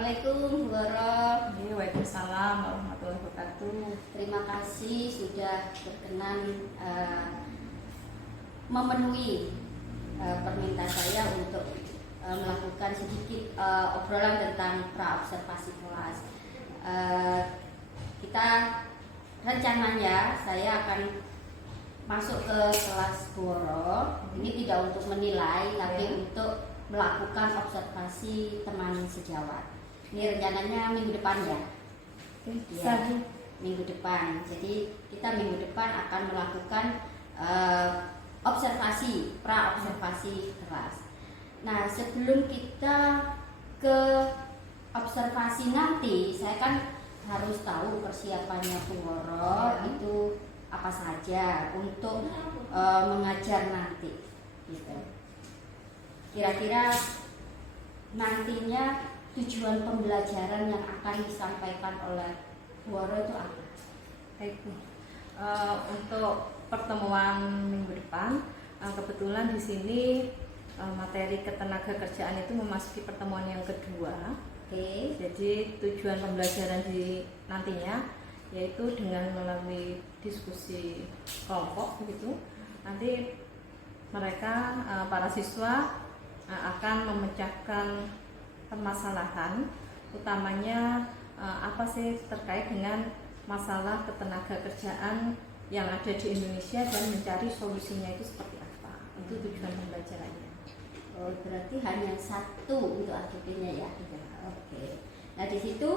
Assalamualaikum warahmatullahi Waalaikumsalam warahmatullahi wabarakatuh. Terima kasih sudah berkenan memenuhi permintaan saya untuk melakukan sedikit obrolan tentang pra-observasi kelas. Kita rencananya saya akan masuk ke kelas Buworo. Ini tidak untuk menilai, tapi untuk melakukan observasi teman sejawat. Ini rencananya minggu depan ya. Ya, minggu depan. Jadi kita minggu depan akan melakukan observasi, pra-observasi kelas. Nah, sebelum kita ke observasi nanti, saya kan harus tahu persiapannya Buworo itu apa saja untuk mengajar nanti. Gitu. Kira-kira nantinya tujuan pembelajaran yang akan disampaikan oleh Buworo itu apa? Baik, untuk pertemuan minggu depan, kebetulan di sini materi ketenagakerjaan itu memasuki pertemuan yang kedua. Oke. Jadi tujuan pembelajaran di nantinya yaitu dengan melalui diskusi kelompok begitu. Nanti mereka para siswa akan memecahkan permasalahan, utamanya apa sih terkait dengan masalah ketenagakerjaan yang ada di Indonesia dan mencari solusinya itu seperti apa. Itu tujuan pembelajarannya. Oh, berarti hanya satu untuk AGP-nya ya? Oke. Nah, di situ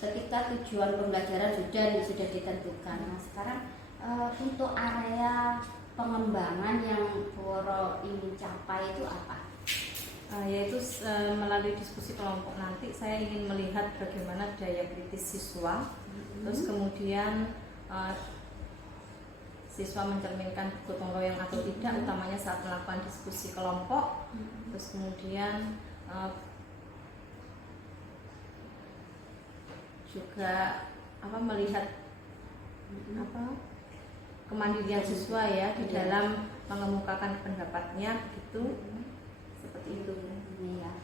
ketika tujuan pembelajaran sudah ditentukan. Nah, sekarang untuk area pengembangan yang Buworo ingin capai itu apa? Yaitu melalui diskusi kelompok nanti saya ingin melihat bagaimana daya kritis siswa, terus kemudian siswa mencerminkan gotong royong atau tidak, utamanya saat melakukan diskusi kelompok, terus kemudian juga melihat kemandirian siswa ya di dalam mengemukakan pendapatnya begitu. Seperti itu. Ini ya.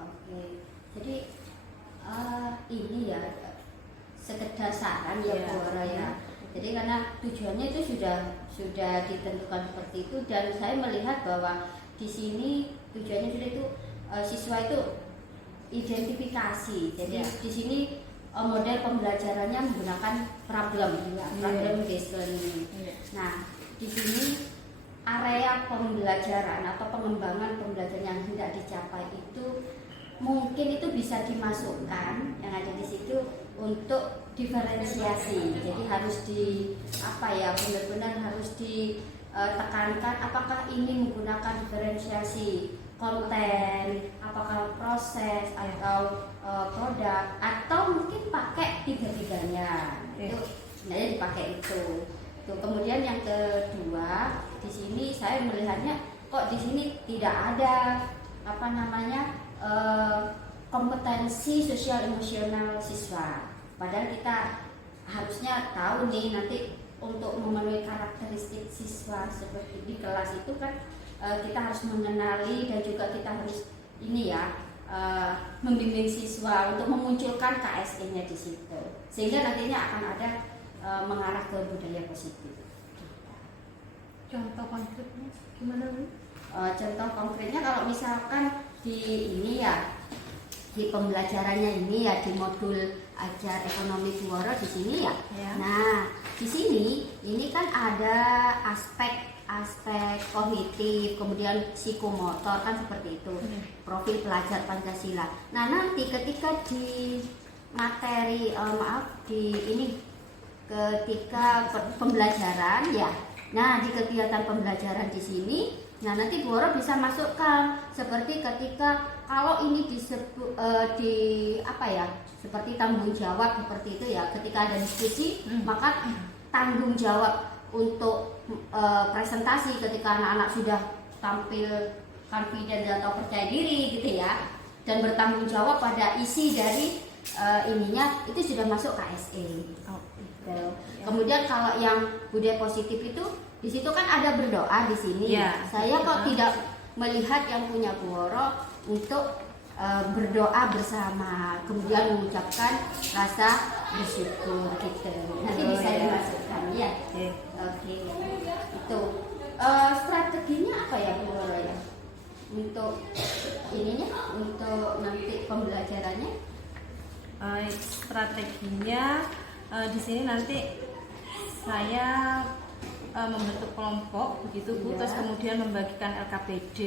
Oke. Jadi ini ya sekedar saran ya Buworo ya. Jadi karena tujuannya itu sudah ditentukan seperti itu, dan saya melihat bahwa di sini tujuannya sudah itu siswa itu identifikasi. Jadi di sini model pembelajarannya menggunakan problem based learning. Nah, di sini area pembelajaran atau pengembangan pembelajaran yang hendak dicapai itu mungkin itu bisa dimasukkan yang ada di situ untuk diferensiasi. Jadi harus benar-benar harus ditekankan apakah ini menggunakan diferensiasi konten, apakah proses atau produk, atau mungkin pakai tiga-tiganya. Itu sebenarnya dipakai itu. Kemudian yang kedua, di sini saya melihatnya kok di sini tidak ada kompetensi sosial emosional siswa. Padahal kita harusnya tahu nih nanti untuk memenuhi karakteristik siswa seperti di kelas itu kan kita harus mengenali dan juga kita harus membimbing siswa untuk memunculkan KSE-nya di situ, sehingga nantinya akan ada mengarah ke budaya positif. Contoh konkretnya gimana Bu? Contoh konkretnya kalau misalkan di pembelajarannya ini ya, di modul ajar ekonomi Buworo di sini ya. Nah, di sini ini kan ada aspek kognitif, kemudian psikomotor kan seperti itu. Profil pelajar Pancasila. Nah, nanti ketika di materi ketika pembelajaran ya. Nah, di kegiatan pembelajaran di sini, nah nanti Buworo bisa masukkan seperti ketika kalau ini disebut seperti tanggung jawab seperti itu ya. Ketika ada diskusi, maka tanggung jawab untuk presentasi ketika anak-anak sudah tampil confident atau percaya diri gitu ya, dan bertanggung jawab pada isi dari itu sudah masuk KSE. Kemudian kalau yang budaya positif itu di situ kan ada berdoa di sini. Saya kok tidak melihat yang punya Buworo untuk berdoa bersama, kemudian mengucapkan rasa bersyukur gitu. Nanti bisa dimasukkan ya. Oke. Itu strateginya apa ya Bu Woro ya? Untuk ininya, untuk nanti pembelajarannya? Strateginya di sini nanti saya membentuk kelompok begitu Bu, terus kemudian membagikan LKPD,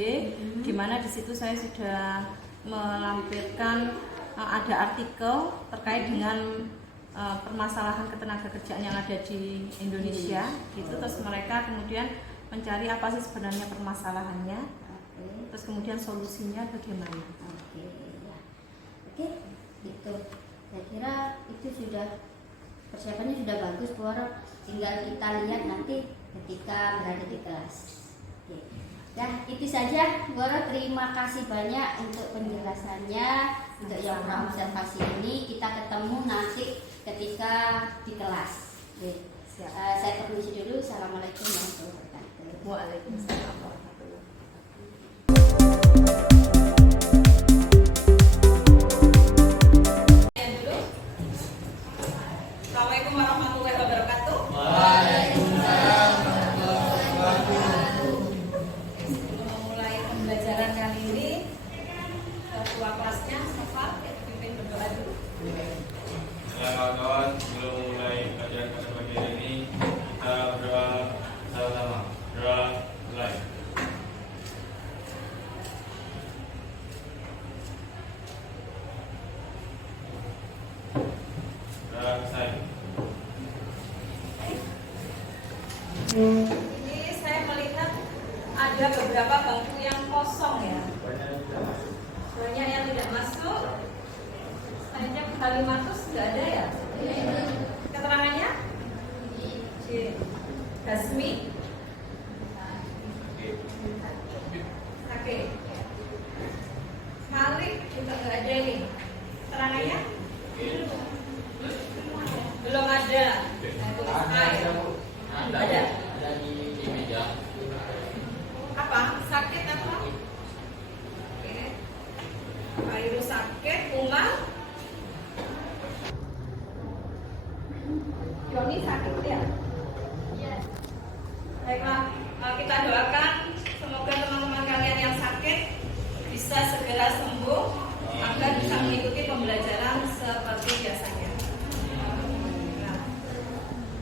di mana di situ saya sudah melampirkan ada artikel terkait dengan permasalahan ketenagakerjaan yang ada di Indonesia gitu, terus mereka kemudian mencari apa sih sebenarnya permasalahannya, terus kemudian solusinya bagaimana. Oke, gitu. Saya kira itu sudah persiapannya sudah bagus Bu Woro, tinggal kita lihat nanti ketika berada di kelas. Oke. Ya, itu saja Bu Woro, terima kasih banyak untuk penjelasannya, untuk yang observasi ini. Kita ketemu nanti ketika di kelas. Oke. Saya permisi dulu. Assalamualaikum warahmatullahi wabarakatuh. Waalaikumsalam. Assalamualaikum warahmatullahi wabarakatuh. Waalaikumsalam warahmatullahi wabarakatuh. Sebelum memulai pembelajaran kali ini, ketua kelasnya Mustafa pimpin berdoa dulu. Ya kawan-kawan, sebelum memulai pelajaran pada pagi ini, kita berdoa sama-sama. Doa mulai. Doa selesai. Ini saya melihat ada beberapa bangku yang kosong ya. Banyak yang tidak masuk. Hanya Halimatus nggak ada ya? Keterangannya? C. Hasmi. Oke. Malik juga nggak ada nih. Keterangannya? Belum ada. Nah, tulis A ya. Ada. Di meja. Apa? Sakit apa? Oke. Airu sakit, Umar. Joni sakit ya? Iya. Baiklah, kita doakan semoga teman-teman kalian yang sakit bisa segera sembuh agar bisa mengikuti pembelajaran seperti biasanya.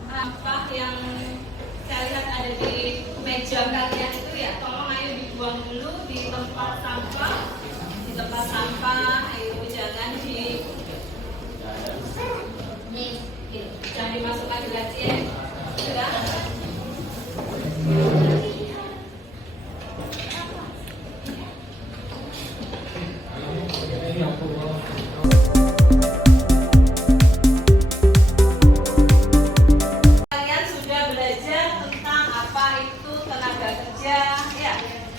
Nah, apa yang saya lihat ada di meja kalian itu ya, tolong ayo dibuang dulu di tempat sampah. Di tempat sampah, ayo jangan jangan dimasukkan di laci ya. Sudah. Kalian sudah belajar tentang apa itu tenaga kerja, ya.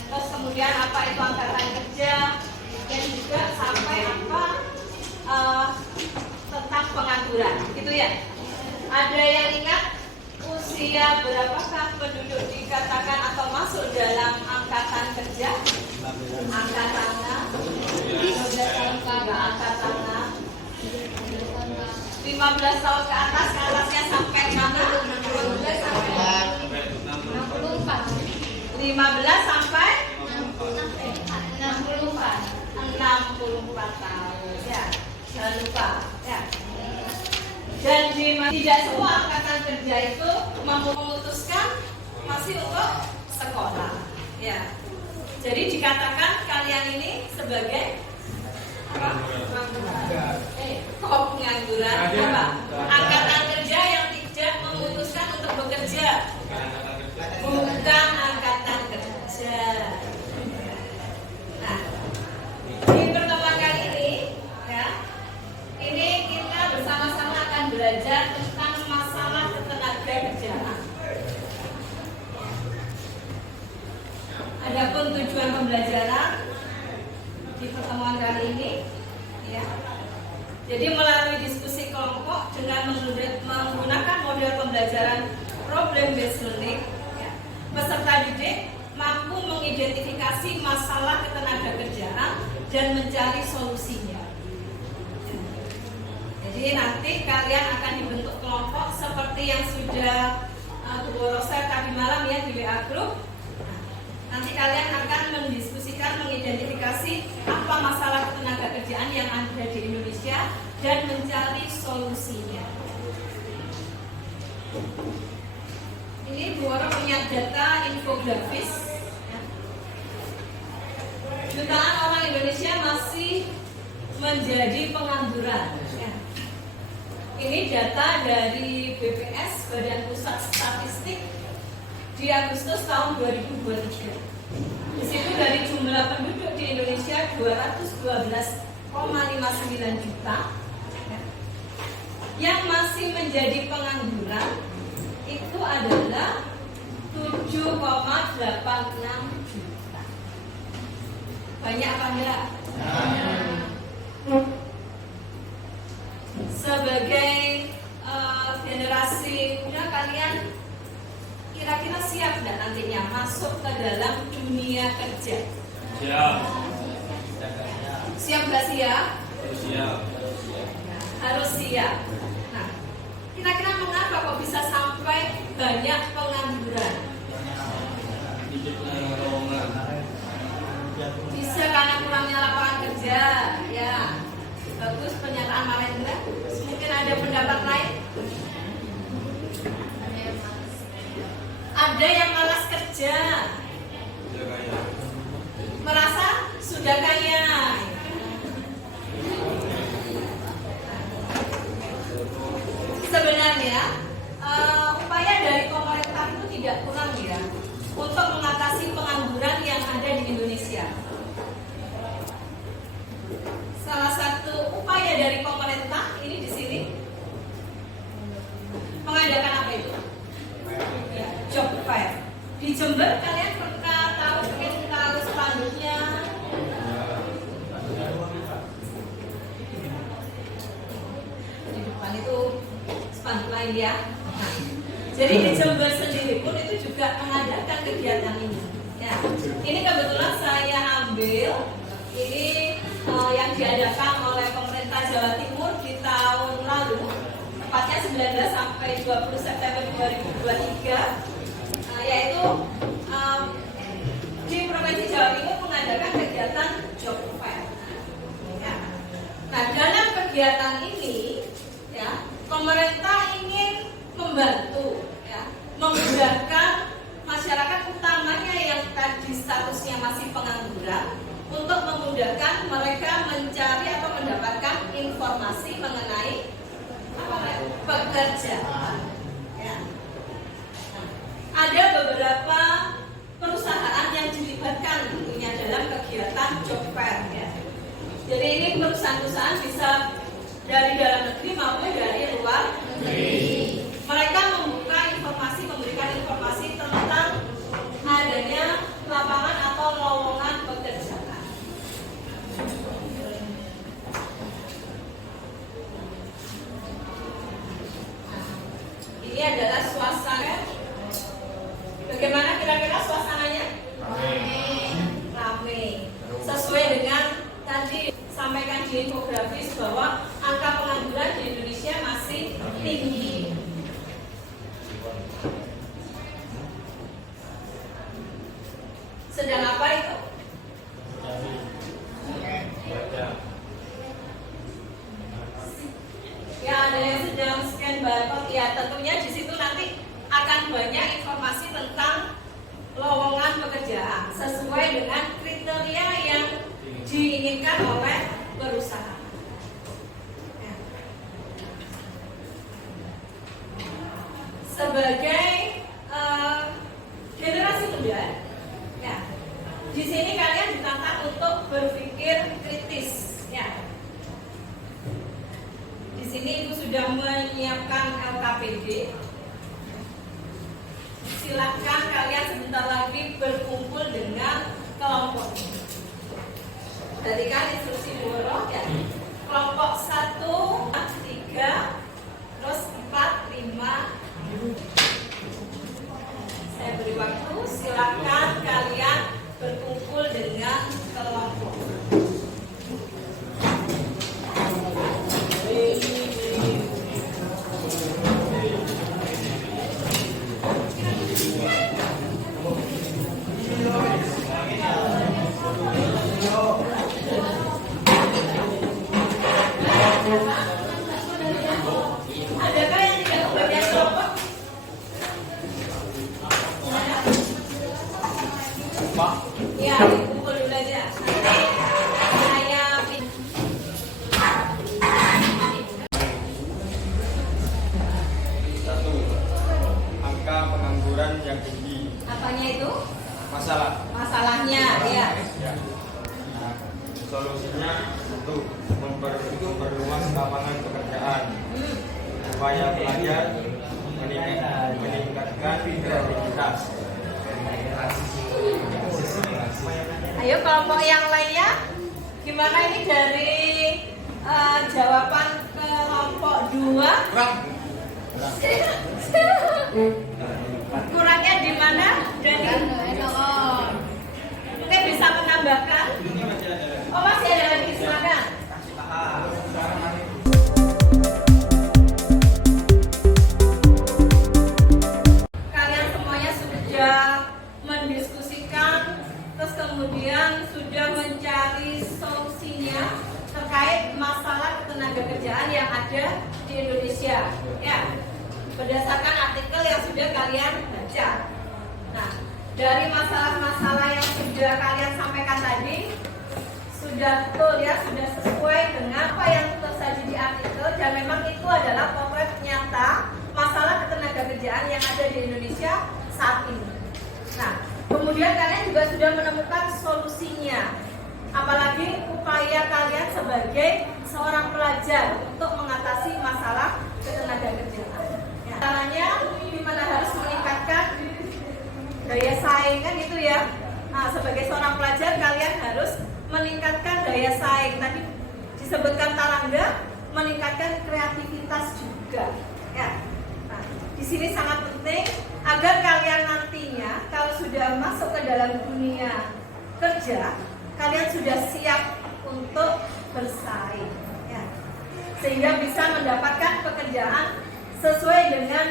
Terus kemudian apa itu angkatan kerja, dan juga sampai apa tentang pengangguran, gitu ya. Ada yang ingat usia berapakah penduduk dikatakan atau masuk dalam angkatan kerja? Angkatan 15 tahun ke angkatan 15 tahun ke atasnya sampai mana? 15 sampai 64. 15 sampai 64 tahun. Ya, jangan lupa. Ya. Dan tidak semua angkatan kerja itu memutuskan masih untuk sekolah. Ya. Jadi dikatakan kalian ini sebagai apa? Pengangguran. Apa? Angkatan kerja yang tidak memutuskan untuk bekerja. Bukan angkatan kerja. Nah, di pertemuan kali ini, ya, ini kita bersama-sama akan belajar tentang masalah ketenaga kerjaan. Adapun tujuan pembelajaran di pertemuan kali ini, ya, jadi melalui diskusi kelompok dengan menggunakan model pembelajaran problem based learning, ya, peserta didik mampu mengidentifikasi masalah ketenaga kerjaan dan mencari solusinya. Jadi nanti kalian akan dibentuk kelompok seperti yang sudah Bu Rosa tadi malam ya di WA Group. Nanti kalian akan mendiskusikan, mengidentifikasi apa masalah ketenaga kerjaan yang ada di Indonesia dan mencari solusinya. Ini Bu Woro punya data infografis. Jutaan orang Indonesia masih menjadi pengangguran. Ini data dari BPS, Badan Pusat Statistik, di Agustus tahun 2023. Di situ dari jumlah penduduk di Indonesia 212,59 juta, yang masih menjadi pengangguran itu adalah 7,86 juta. Banyak apa enggak? Sebagai generasi muda, kalian kira-kira siap nggak nantinya masuk ke dalam dunia kerja? Siap. Siap nggak siap? Siap. Harus siap. Nah, kira-kira mengapa kok bisa sampai banyak pengangguran? Bisa karena kurangnya lapangan kerja, ya. Bagus pernyataan Malendra. Mungkin ada pendapat lain? Ada yang malas kerja, merasa sudah kaya. Sebenarnya upaya dari pemerintah itu tidak kurang ya untuk mengatasi pengangguran yang ada di Indonesia. Salah satu upaya dari pemerintah ini di sini mengadakan apa itu? Ya, job fair. Di Jember kalian pernah tahu mungkin tahu spanduknya? Di depan itu spanduk lain ya. Nah, jadi di Jember sendiri pun itu juga mengadakan kegiatan ini. Ya, ini kebetulan saya ambil ini yang diadakan oleh pemerintah Jawa Timur di tahun lalu, tepatnya 19 sampai 20 September 2023, yaitu di Provinsi Jawa Timur mengadakan kegiatan job fair. Ya. Nah, dalam kegiatan ini, ya, pemerintah ingin membantu, ya, memudahkan masyarakat utamanya yang tadi statusnya masih pengangguran, untuk memudahkan mereka mencari atau mendapatkan informasi mengenai pekerjaan. Ya. Nah, ada beberapa perusahaan yang dilibatkan tentunya dalam kegiatan job fair. Ya. Jadi ini perusahaan-perusahaan bisa dari dalam negeri maupun dari luar negeri. Mereka membuka informasi, memberikan informasi tentang adanya lapangan atau lowongan pekerjaan. Ini adalah suasana. Bagaimana kira-kira suasananya? Ramai. Sesuai dengan tadi sampaikan di infografis bahwa angka pengangguran di Indonesia masih tinggi. Sedang apa itu? Ya, ada yang sedang scan barcode. Ya, tentunya di situ nanti akan banyak informasi tentang lowongan pekerjaan sesuai dengan kriteria yang diinginkan oleh perusahaan. Ya. Sebagai generasi muda, ya, di sini kalian ditantang untuk berpikir kritis. Ya. Di sini Ibu sudah menyiapkan LKPD. Silakan kalian sebentar lagi berkumpul dengan kelompok. Tadi kan instruksi Woro ya. Kelompok 1, 3, terus 4, 5. Saya beri waktu. Silakan kalian berkumpul dengan kelompok. kumpul dulu aja. Nanti saya Satu, angka pengangguran yang tinggi. apanya itu? Masalahnya, ya. Nah, solusinya satu, memperluas lapangan pekerjaan. Upaya pelajar meningkatkan kreativitas. Ayo kelompok yang lainnya, gimana ini dari jawaban kelompok 2? Kurangnya di mana? Jadi mungkin bisa menambahkan. Oh masih ada lagi, silakan. Kalian semuanya sudah mendiskusikan, terus kemudian sudah mencari solusinya terkait masalah ketenagakerjaan yang ada di Indonesia. Ya, berdasarkan artikel yang sudah kalian baca. Nah, dari masalah-masalah yang sudah kalian sampaikan tadi, sudah betul ya, sudah sesuai dengan apa yang tersaji di artikel, dan memang itu adalah potret nyata masalah ketenagakerjaan yang ada di Indonesia saat ini. Nah, kemudian kalian juga sudah menemukan solusinya, apalagi upaya kalian sebagai seorang pelajar untuk mengatasi masalah ketenagakerjaan. Ya, caranya gimana harus meningkatkan daya saing kan gitu ya. Nah, sebagai seorang pelajar kalian harus meningkatkan daya saing. Tadi disebutkan Tarangga, meningkatkan kreativitas juga. Ya. Nah, di sini sangat penting agar kalian nantinya kalau sudah masuk ke dalam dunia kerja, kalian sudah siap untuk bersaing. Ya. Sehingga bisa mendapatkan pekerjaan sesuai dengan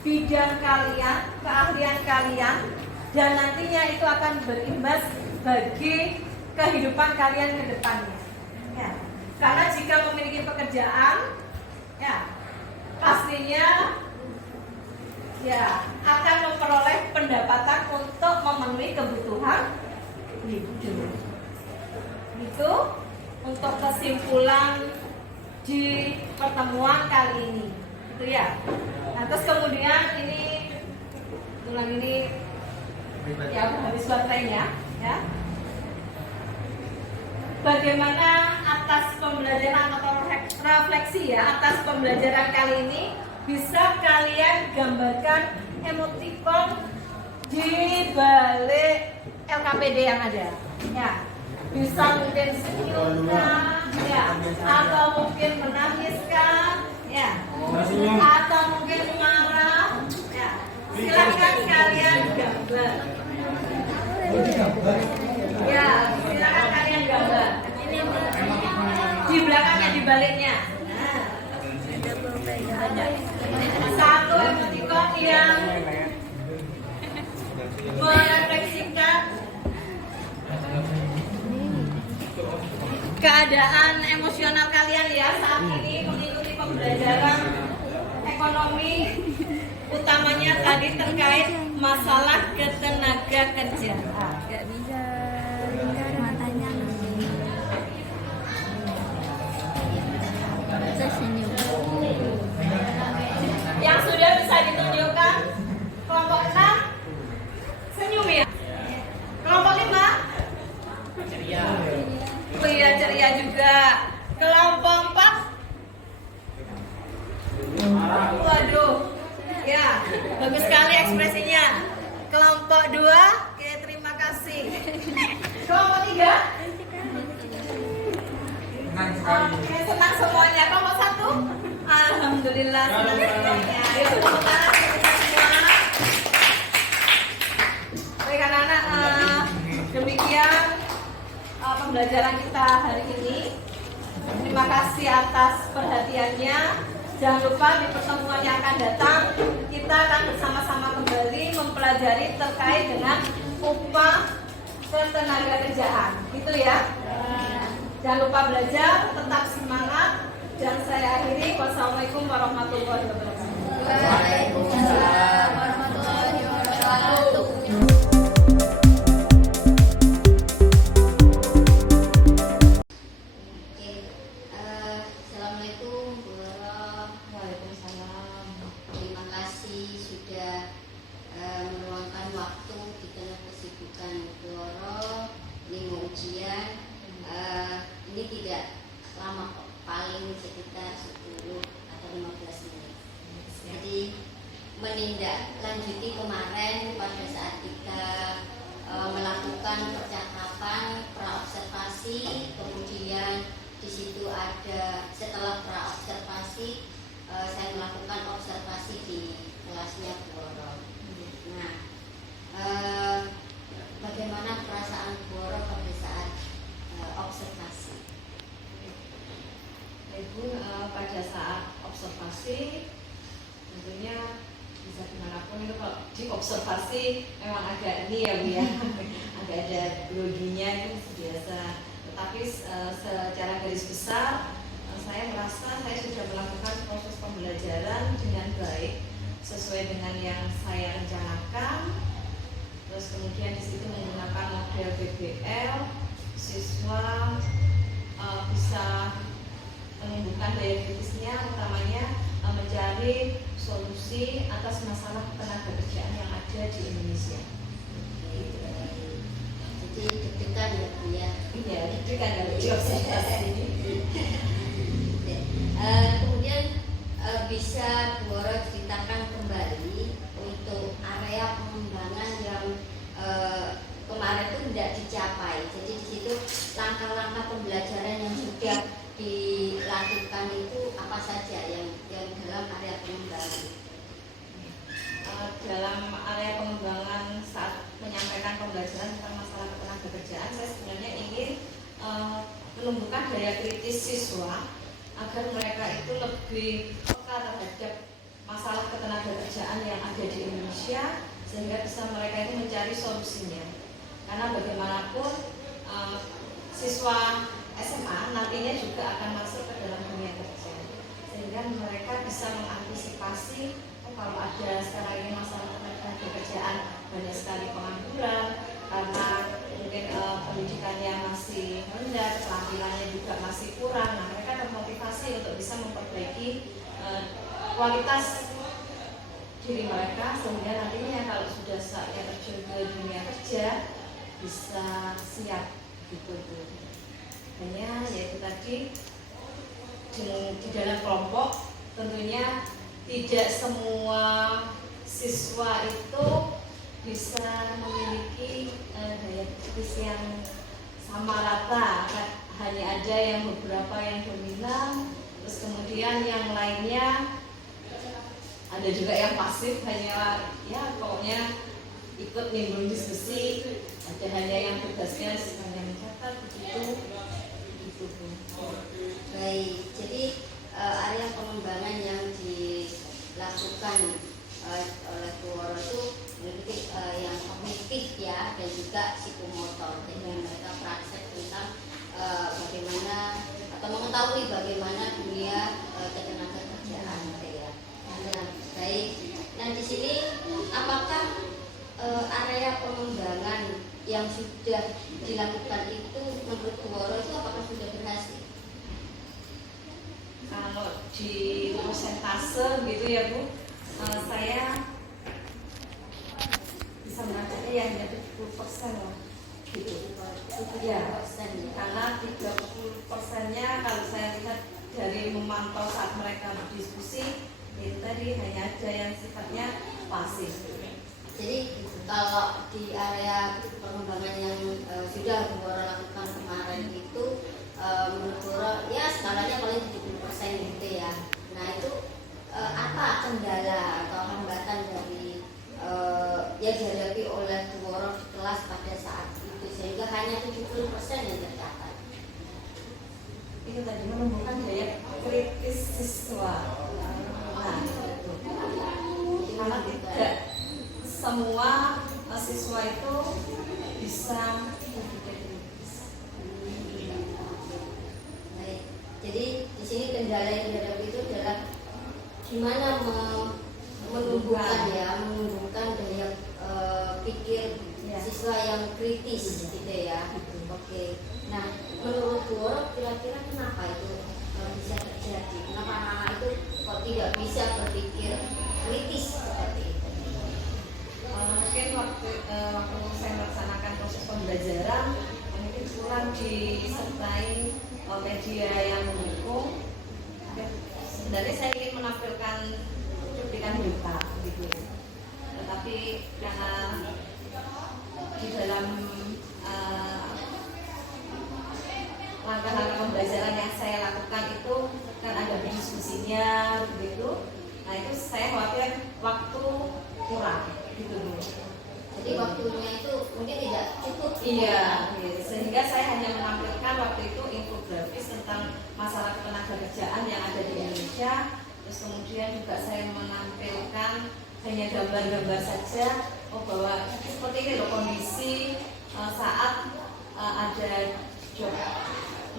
bidang kalian, keahlian kalian, dan nantinya itu akan berimbas bagi kehidupan kalian ke depannya. Ya. Karena jika memiliki pekerjaan, ya pastinya ya akan memperoleh pendapatan untuk memenuhi kebutuhan hidup. Itu untuk kesimpulan di pertemuan kali ini. Itu ya. Nah, terus kemudian ini tulang ini ya udah habis baterainya ya. Bagaimana atas pembelajaran atau refleksi ya atas pembelajaran kali ini, bisa kalian gambarkan emoticon di balik LKPD yang ada ya. Bisa mungkin senyumkan ya, atau mungkin menangiskan ya, atau mungkin marah ya. Silakan kalian gambar ya, silakan kalian gambar di belakangnya, di baliknya. Satu emoticon yang merefleksikan keadaan emosional kalian ya saat ini mengikuti pembelajaran ekonomi, utamanya tadi terkait masalah ketenaga kerjaan. Gak bisa matanya senyum. Yang sudah bisa ditunjukkan kelompok 6 senyum ya. Kelompok 5 ceria. Oh iya, ceria juga. Kelompok 4 waduh. Ya, bagus sekali ekspresinya. Kelompok 2, oke, terima kasih. Kelompok 3 oke, senang semuanya. Kelompok 1 alhamdulillah senang semuanya. Itu tepuk tangan untuk kita semua. Baik anak-anak, demikian pembelajaran kita hari ini. Terima kasih atas perhatiannya. Jangan lupa di pertemuan yang akan datang kita akan bersama-sama kembali mempelajari terkait dengan upah ketenagakerjaan. Itu ya. Jangan lupa belajar, tetap semangat. Dan saya akhiri. Wassalamualaikum warahmatullahi wabarakatuh. Waalaikumsalam warahmatullahi wabarakatuh. kasih sudah meluangkan waktu di tengah kesibukan Bu Woro. Ini mau ujian, ini tidak lama kok, paling sekitar 10 atau 15 menit. Jadi menindaklanjuti kemarin pada saat kita melakukan percakapan, praobservasi, kemudian di situ ada setelah praobservasi saya melakukan observasi di kelasnya Bu Woro. Nah, bagaimana perasaan Bu Woro pada saat observasi? Ibu pada saat observasi tentunya bisa gimana pun itu kalau diobservasi memang agak ini ya Bu ya, agak ada groginya itu biasa. Tetapi secara garis besar saya merasa saya sudah melakukan proses pembelajaran dengan baik sesuai dengan yang saya rencanakan. Terus kemudian di situ menggunakan model BBL, siswa bisa menumbuhkan daya kritisnya, utamanya mencari solusi atas masalah ketenagakerjaan yang ada di Indonesia. Jadi deg-degan ya Bu ya? Iya, deg-degan kalau diobservasi. Kemudian bisa Bu Woro ceritakan kembali untuk area pengembangan yang kemarin itu tidak dicapai. Jadi di situ langkah-langkah pembelajaran yang sudah dilakukan itu apa saja yang dalam area pengembangan? Dalam area pengembangan saat menyampaikan pembelajaran tentang masalah ketenagakerjaan, saya sebenarnya ingin menumbuhkan daya kritis siswa agar mereka itu lebih peka terhadap masalah ketenagakerjaan yang ada di Indonesia, sehingga bisa mereka itu mencari solusinya. Karena bagaimanapun siswa SMA nantinya juga akan masuk ke dalam dunia kerja, sehingga mereka bisa mengantisipasi kalau ada sekarang ini masalah ketenagakerjaan, banyak sekali pengangguran karena mungkin pendidikannya masih rendah, keterampilannya juga masih kurang. Nah, mereka termotivasi untuk bisa memperbaiki kualitas diri mereka, sehingga nantinya kalau sudah saatnya terjun ke dunia kerja bisa siap gitu. Hanya yaitu tadi di dalam kelompok tentunya tidak semua siswa itu bisa memiliki daya kritis yang sama rata. Hanya ada yang beberapa yang dominan, terus kemudian yang lainnya ada juga yang pasif, hanya ya pokoknya ikut nimbrung diskusi. Ada hanya yang tugasnya hanya mencatat begitu. Baik, jadi area pengembangan yang dilakukan oleh Bu Woro itu meliputi yang kognitif ya, dan juga psikomotor. Jadi mereka praktek tentang bagaimana atau mengetahui bagaimana dunia ketenagakerjaan ya. Nah, baik. Nah di sini apakah area pengembangan yang sudah dilakukan itu menurut Bu Woro itu apakah sudah berhasil? Kalau di persentase gitu ya Bu, saya bisa mengatakan ya hanya 70% lah gitu. Ya, karena 30%-nya kalau saya lihat dari memantau saat mereka berdiskusi itu tadi hanya ada yang sifatnya pasif. Jadi kalau di area pengembangan yang sudah Bu Woro lakukan kemarin itu menurut Bu Woro ya skalanya paling 70% gitu ya. Nah itu apa kendala atau hambatan dari yang dihadapi oleh Bu Woro di kelas pada saat itu sehingga hanya 70% yang tercapai? Itu tadi menumbuhkan daya kritis siswa. Nah, itu. Karena tidak semua siswa itu bisa berpikir kritis. Baik. Jadi di sini kendala yang dihadapi itu adalah gimana menumbuhkan daya pikir siswa yang kritis gitu ya. Oke. Nah, menurut Bu Woro kira-kira kenapa itu bisa terjadi? Kenapa anak-anak itu kok tidak bisa berpikir kritis? media yang mendukung. Sebenarnya saya ingin menampilkan cuplikan berita gitu, tetapi karena di dalam langkah-langkah pembelajaran yang saya lakukan itu kan ada diskusinya begitu. Nah itu saya khawatir waktu kurang gitu Bu. Jadi waktunya itu mungkin tidak cukup. Iya, gitu. Sehingga saya hanya menampilkan waktu itu infografis tentang masalah ketenagakerjaan yang ada di Indonesia. Terus kemudian juga saya menampilkan hanya gambar-gambar saja, oh bahwa seperti ini loh kondisi saat ada job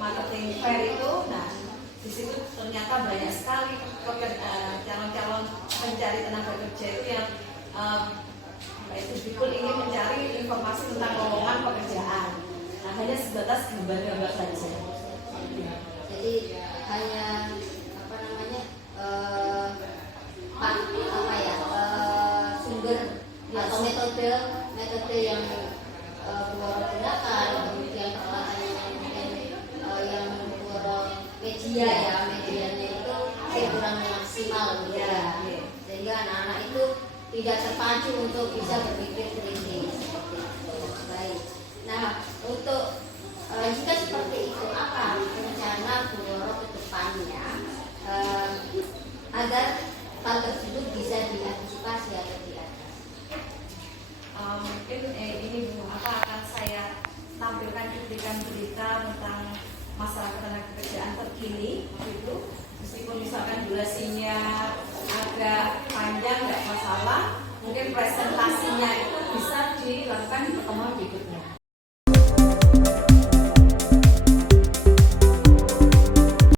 marketing fair itu. Nah di situ ternyata banyak sekali calon-calon pencari tenaga kerja itu yang itu ingin mencari informasi tentang lowongan pekerjaan. Nah hanya sebatas gambar-gambar saja. Jadi hanya apa namanya sumber atau metode yang Buworo gunakan, kemudian peralatan yang Buworo medianya itu kurang maksimal gitu ya. Sehingga anak-anak itu tidak terpacu untuk bisa berpikir kritis seperti itu. Baik. Nah, untuk jika seperti itu, apa rencana Buworo ke depannya agar hal tersebut bisa diantisipasi atau diatasi? Mungkin ini Bu, akan saya tampilkan cuplikan berita tentang masalah ketenagakerjaan terkini gitu. Meskipun misalkan durasinya agak panjang nggak masalah, mungkin presentasinya itu bisa dilakukan di pertemuan berikutnya.